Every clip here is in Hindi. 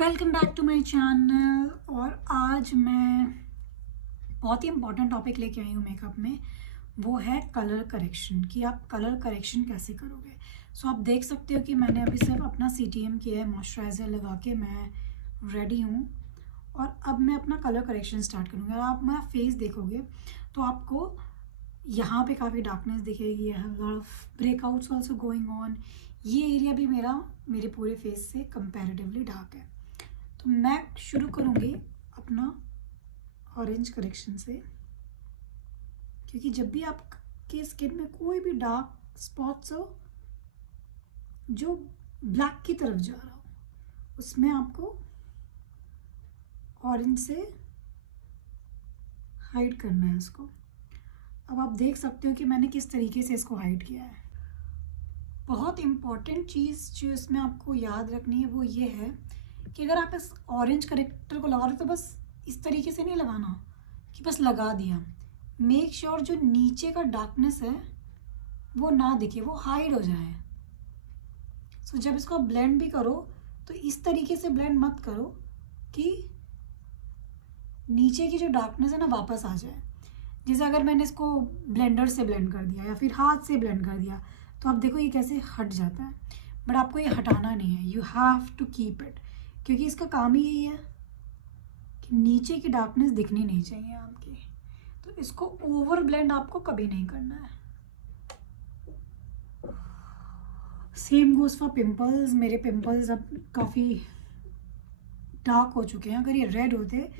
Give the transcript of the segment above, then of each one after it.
Welcome back to my channel. और आज मैं बहुत ही इम्पॉर्टेंट टॉपिक लेके आई हूँ मेकअप में। वो है कलर करेक्शन, कि आप कलर करेक्शन कैसे करोगे। सो आप देख सकते हो कि मैंने अभी सिर्फ अपना CTM किया है, मॉइस्चराइज़र लगा के मैं रेडी हूँ। और अब मैं अपना कलर करेक्शन स्टार्ट करूँगी। और आप मेरा फेस देखोगे तो आपको यहाँ पे काफ़ी डार्कनेस दिखेगी, lot of breakouts also going on. ये एरिया भी मेरे पूरे फेस से कंपैरेटिवली डार्क है। तो मैं शुरू करूँगी अपना ऑरेंज करेक्शन से, क्योंकि जब भी आपके स्किन में कोई भी डार्क स्पॉट्स हो जो ब्लैक की तरफ जा रहा हो, उसमें आपको ऑरेंज से हाइड करना है इसको। अब आप देख सकते हो कि मैंने किस तरीके से इसको हाइड किया है। बहुत इम्पॉर्टेंट चीज़ जो इसमें आपको याद रखनी है वो ये है कि अगर आप इस ऑरेंज करेक्टर को लगा रहे हो तो बस इस तरीके से नहीं लगाना कि बस लगा दिया। मेक श्योर जो नीचे का डार्कनेस है वो ना दिखे, वो हाइड हो जाए। सो जब इसको आप ब्लेंड भी करो तो इस तरीके से ब्लेंड मत करो कि नीचे की जो डार्कनेस है ना वापस आ जाए। जैसे अगर मैंने इसको ब्लेंडर से ब्लेंड कर दिया या फिर हाथ से ब्लेंड कर दिया तो आप देखो ये कैसे हट जाता है। बट आपको ये हटाना नहीं है, you have to keep it, क्योंकि इसका काम ही यही है कि नीचे की डार्कनेस दिखनी नहीं चाहिए आपकी। तो इसको ओवर ब्लेंड आपको कभी नहीं करना है। Same goes for pimples. मेरे पिंपल्स अब काफ़ी डार्क हो चुके हैं। अगर ये रेड होते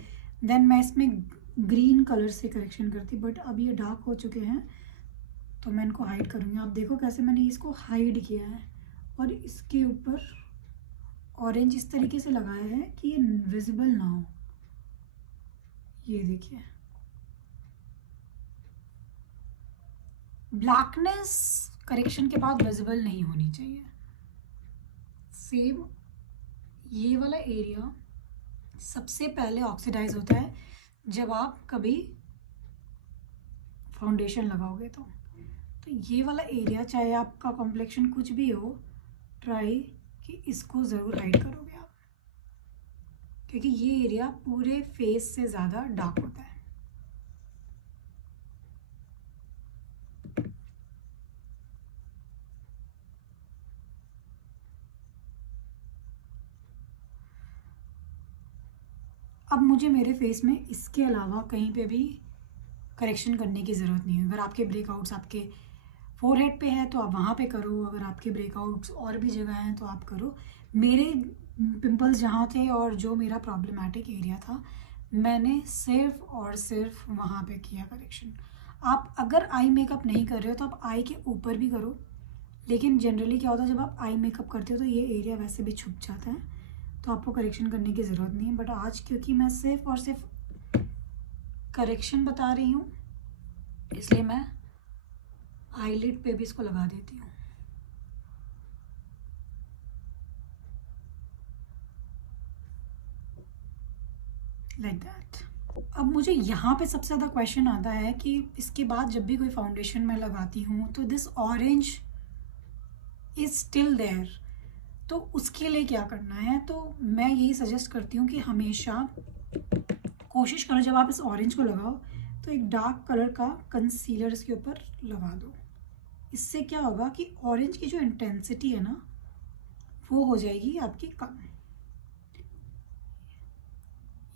देन मैं इसमें ग्रीन कलर से करेक्शन करती, बट अब ये डार्क हो चुके हैं तो मैं इनको हाइड करूँगी। आप देखो कैसे मैंने इसको हाइड किया है और इसके ऊपर ऑरेंज इस तरीके से लगाया है कि ये विजिबल ना हो। ये देखिए, ब्लैकनेस करेक्शन के बाद विजिबल नहीं होनी चाहिए। सेम ये वाला एरिया सबसे पहले ऑक्सीडाइज होता है जब आप कभी फाउंडेशन लगाओगे तो ये वाला एरिया, चाहे आपका कॉम्प्लेक्शन कुछ भी हो, ट्राई कि इसको ज़रूर हाइड करोगे आप, क्योंकि ये एरिया पूरे फेस से ज़्यादा डार्क होता है। अब मुझे मेरे फेस में इसके अलावा कहीं पे भी करेक्शन करने की ज़रूरत नहीं है। अगर आपके ब्रेकआउट्स आपके फोरहेड पे है तो आप वहाँ पे करो, अगर आपके ब्रेकआउट्स और भी जगह हैं तो आप करो। मेरे पिंपल्स जहाँ थे और जो मेरा प्रॉब्लमेटिक एरिया था, मैंने सिर्फ और सिर्फ वहाँ पे किया करेक्शन। आप अगर आई मेकअप नहीं कर रहे हो तो आप आई के ऊपर भी करो, लेकिन जनरली क्या होता है जब आप आई मेकअप करते हो तो ये एरिया वैसे भी छुप जाता है, तो आपको करेक्शन करने की ज़रूरत नहीं है। बट आज क्योंकि मैं सिर्फ और सिर्फ करेक्शन बता रही हूँ, इसलिए मैं आईलिड पे भी इसको लगा देती हूँ, लाइक दैट। अब मुझे यहाँ पे सबसे ज़्यादा क्वेश्चन आता है कि इसके बाद जब भी कोई फाउंडेशन मैं लगाती हूँ तो this orange is still there, तो उसके लिए क्या करना है। तो मैं यही सजेस्ट करती हूँ कि हमेशा कोशिश करो जब आप इस ऑरेंज को लगाओ तो एक डार्क कलर का कंसीलर इसके ऊपर लगा दो। इससे क्या होगा कि ऑरेंज की जो इंटेंसिटी है ना वो हो जाएगी आपकी कम।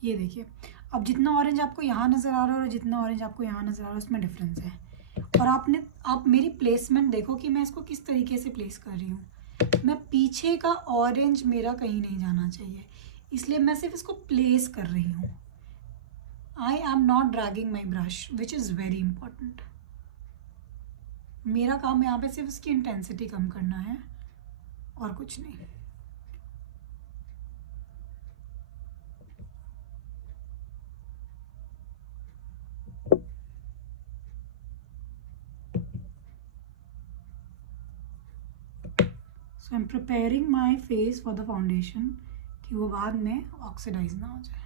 ये देखिए, अब जितना ऑरेंज आपको यहाँ नज़र आ रहा है और जितना ऑरेंज आपको यहाँ नज़र आ रहा है उसमें डिफरेंस है। और आप मेरी प्लेसमेंट देखो कि मैं इसको किस तरीके से प्लेस कर रही हूँ। मैं पीछे का ऑरेंज मेरा कहीं नहीं जाना चाहिए, इसलिए मैं सिर्फ इसको प्लेस कर रही हूँ। I am not dragging my brush, which is very important. मेरा काम यहाँ पे सिर्फ इसकी इंटेंसिटी कम करना है और कुछ नहीं। So I am preparing my face for the foundation, कि वो बाद में ऑक्सीडाइज ना हो जाए।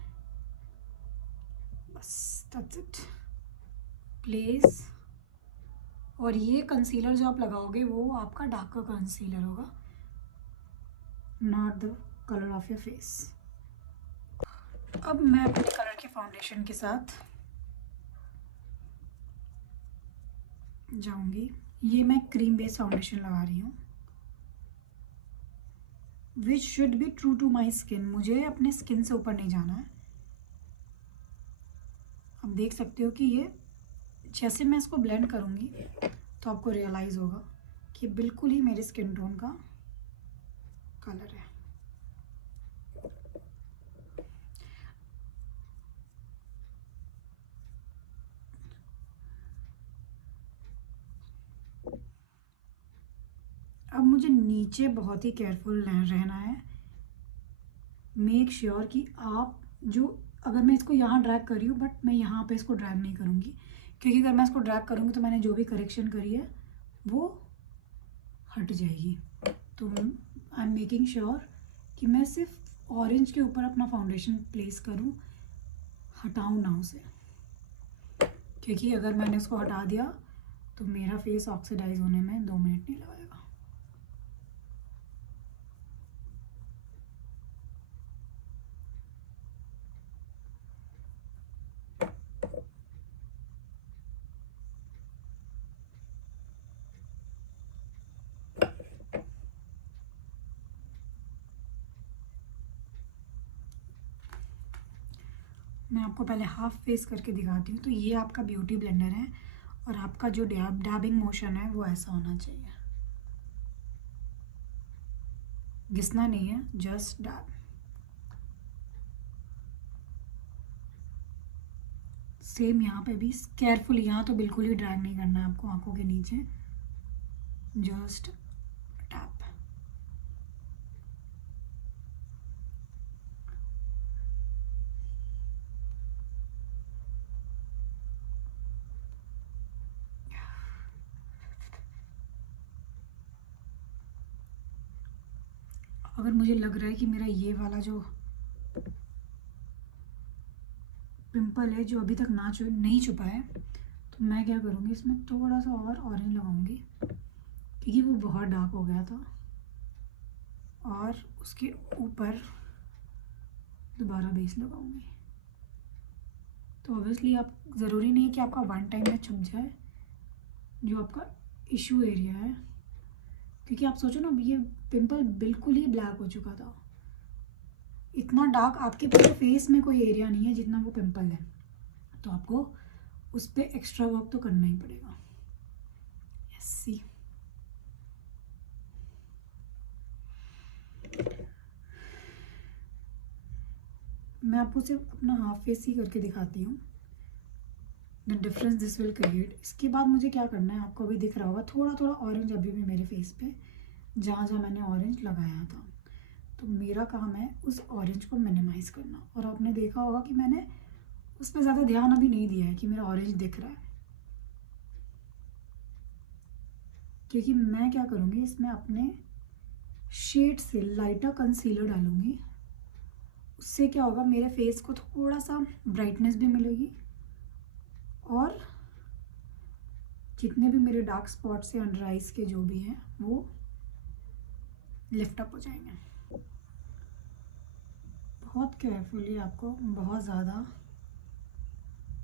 बस दैट्स इट। प्लेस। और ये कंसीलर जो आप लगाओगे वो आपका डार्कर कंसीलर होगा, not the colour of your face. अब मैं अपने कलर के फाउंडेशन के साथ जाऊंगी। ये मैं क्रीम बेस फाउंडेशन लगा रही हूँ, which should be true to my skin. मुझे अपने स्किन से ऊपर नहीं जाना है। आप देख सकते हो कि ये जैसे मैं इसको ब्लेंड करूँगी तो आपको रियलाइज़ होगा कि बिल्कुल ही मेरे स्किन टोन का कलर है। अब मुझे नीचे बहुत ही केयरफुल रहना है। मेक श्योर कि आप जो, अगर मैं इसको यहाँ ड्रैग कर रही हूँ बट मैं यहाँ पे इसको ड्रैग नहीं करूँगी, क्योंकि अगर मैं इसको ड्रैग करूँगी तो मैंने जो भी करेक्शन करी है वो हट जाएगी। तो आई एम मेकिंग श्योर कि मैं सिर्फ ऑरेंज के ऊपर अपना फाउंडेशन प्लेस करूँ, हटाऊँ ना उसे, क्योंकि अगर मैंने उसको हटा दिया तो मेरा फेस ऑक्सीडाइज होने में 2 मिनट नहीं लगाएगा। मैं आपको पहले हाफ फेस करके दिखाती हूँ। तो ये आपका ब्यूटी ब्लेंडर है और आपका जो डैबिंग मोशन है वो ऐसा होना चाहिए, घिसना नहीं है, जस्ट डैब। सेम यहाँ पे भी केयरफुल, यहाँ तो बिल्कुल ही ड्रैग नहीं करना है आपको आंखों के नीचे, जस्ट टैप। अगर मुझे लग रहा है कि मेरा ये वाला जो पिंपल है जो अभी तक नहीं छुपा है, तो मैं क्या करूँगी, इसमें थोड़ा सा और ऑरेंज लगाऊंगी, क्योंकि वो बहुत डार्क हो गया था। और उसके ऊपर दोबारा बेस लगाऊंगी। तो ऑब्वियसली आप, ज़रूरी नहीं है कि आपका वन टाइम में छुप जाए जो आपका इशू एरिया है, क्योंकि आप सोचो ना, ये पिंपल बिल्कुल ही ब्लैक हो चुका था। इतना डार्क आपके पूरे फेस में कोई एरिया नहीं है जितना वो पिंपल है, तो आपको उस पर एक्स्ट्रा वर्क तो करना ही पड़ेगा। यस, सी। मैं आपको सिर्फ अपना हाफ फेस ही करके दिखाती हूँ, the difference this will create. इसके बाद मुझे क्या करना है, आपको अभी दिख रहा होगा थोड़ा थोड़ा ऑरेंज अभी भी मेरे फेस पे, जहाँ जहाँ मैंने ऑरेंज लगाया था। तो मेरा काम है उस ऑरेंज को मिनिमाइज़ करना। और आपने देखा होगा कि मैंने उस पर ज़्यादा ध्यान अभी नहीं दिया है कि मेरा ऑरेंज दिख रहा है, क्योंकि मैं क्या करूँगी, इसमें अपने शेड से लाइटर कंसीलर डालूँगी। उससे क्या होगा, मेरे फेस को थोड़ा सा ब्राइटनेस भी मिलेगी और जितने भी मेरे डार्क स्पॉट्स हैं अंडर आइज के जो भी हैं वो लिफ्ट अप हो जाएंगे। बहुत केयरफुली आपको, बहुत ज़्यादा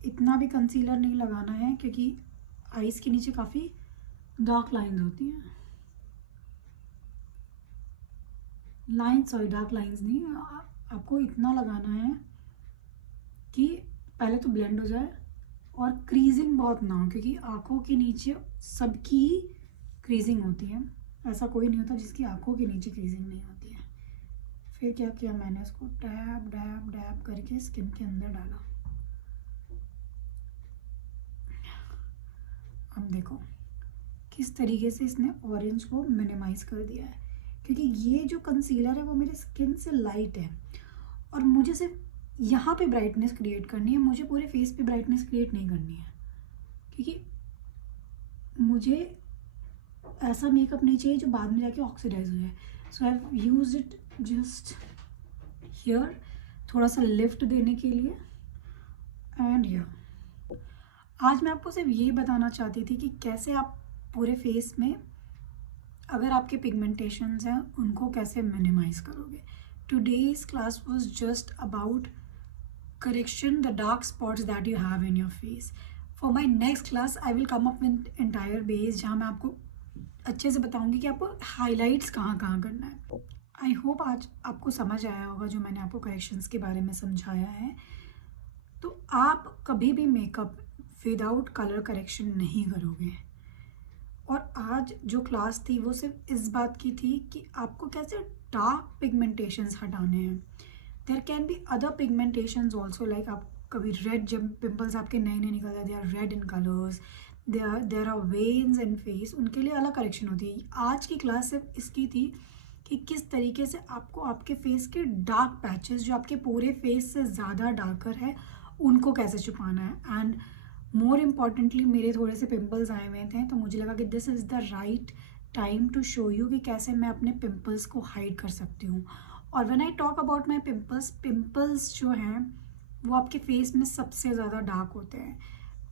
इतना भी कंसीलर नहीं लगाना है, क्योंकि आइज़ के नीचे काफ़ी डार्क लाइंस होती हैं। डार्क लाइंस नहीं, आपको इतना लगाना है कि पहले तो ब्लेंड हो जाए और क्रीजिंग बहुत ना हो, क्योंकि आँखों के नीचे सबकी क्रीजिंग होती है, ऐसा कोई नहीं होता जिसकी आँखों के नीचे क्रीजिंग नहीं होती है। फिर क्या किया मैंने, इसको डैब डैब डैब करके स्किन के अंदर डाला। अब देखो किस तरीके से इसने ऑरेंज को मिनिमाइज़ कर दिया है, क्योंकि ये जो कंसीलर है वो मेरे स्किन से लाइट है और मुझे सिर्फ यहाँ पे ब्राइटनेस क्रिएट करनी है, मुझे पूरे फेस पे ब्राइटनेस क्रिएट नहीं करनी है, क्योंकि मुझे ऐसा मेकअप नहीं चाहिए जो बाद में जाके ऑक्सीडाइज हो जाए। So I have used it just here, थोड़ा सा लिफ्ट देने के लिए। एंड हियर आज मैं आपको सिर्फ ये बताना चाहती थी कि कैसे आप पूरे फेस में अगर आपके पिगमेंटेशंस हैं उनको कैसे मिनिमाइज़ करोगे। Today's class was just about correction the dark spots that you have in your face. For my next class I will come up with entire base जहाँ मैं आपको अच्छे से बताऊंगी कि आपको हाईलाइट्स कहाँ कहाँ करना है. आई होप आज आपको समझ आया होगा जो मैंने आपको करेक्शंस के बारे में समझाया है. तो आप कभी भी मेकअप विदाउट कलर करेक्शन नहीं करोगे. और आज जो क्लास थी वो सिर्फ इस बात की थी कि आपको कैसे डार्क पिगमेंटेशंस हटाने हैं. There can be other pigmentations also, like आप कभी रेड, जब पिंपल्स आपके नए नए निकल जाते हैं, red in colours, there are veins in face, उनके लिए अलग करेक्शन होती है. आज की क्लास सिर्फ इसकी थी कि किस तरीके से आपको आपके फेस के डार्क पैचेस जो आपके पूरे फेस से ज़्यादा डार्कर है उनको कैसे छुपाना है. एंड मोर इम्पॉर्टेंटली मेरे थोड़े से पिंपल्स आए हुए थे तो मुझे लगा कि this is the right time to show you कि कैसे मैं अपने पिंपल्स को हाइड कर सकती हूँ. और when I talk about my pimples जो हैं वो आपके फेस में सबसे ज़्यादा डार्क होते हैं,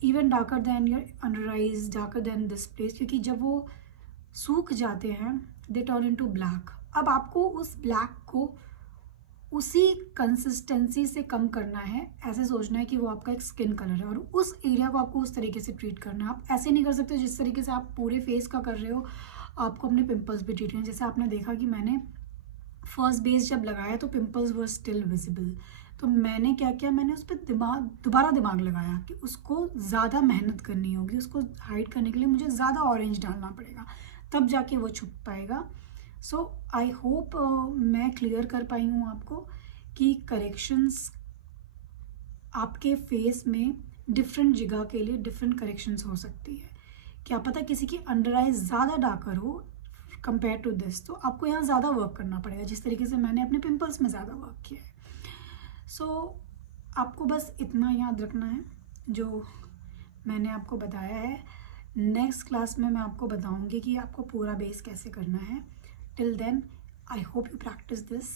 even darker than your under eyes, darker than this place, क्योंकि जब वो सूख जाते हैं दे टर्न इनटू ब्लैक. अब आपको उस ब्लैक को उसी कंसिस्टेंसी से कम करना है. ऐसे सोचना है कि वो आपका एक स्किन कलर है और उस एरिया को आपको उस तरीके से ट्रीट करना है. आप ऐसे नहीं कर सकते जिस तरीके से आप पूरे फेस का कर रहे हो आपको अपने पिंपल्स भी ट्रीट करना. जैसे आपने देखा कि मैंने फर्स्ट बेस जब लगाया तो पिंपल्स वर स्टिल विजिबल, तो मैंने क्या किया, मैंने उस पर दोबारा दिमाग लगाया कि उसको ज़्यादा मेहनत करनी होगी, उसको हाइड करने के लिए मुझे ज़्यादा ऑरेंज डालना पड़ेगा, तब जाके वो छुप पाएगा. सो आई होप मैं क्लियर कर पाई हूँ आपको कि करेक्शंस आपके फेस में डिफरेंट जगह के लिए डिफरेंट करेक्शंस हो सकती है. क्या पता किसी की अंडर आइज ज़्यादा डार्कर हो कंपेयर टू दिस, तो आपको यहाँ ज़्यादा वर्क करना पड़ेगा जिस तरीके से मैंने अपने पिंपल्स में ज़्यादा वर्क किया है. सो आपको बस इतना याद रखना है जो मैंने आपको बताया है. नेक्स्ट क्लास में मैं आपको बताऊंगी कि आपको पूरा बेस कैसे करना है. Till then I hope you practise this.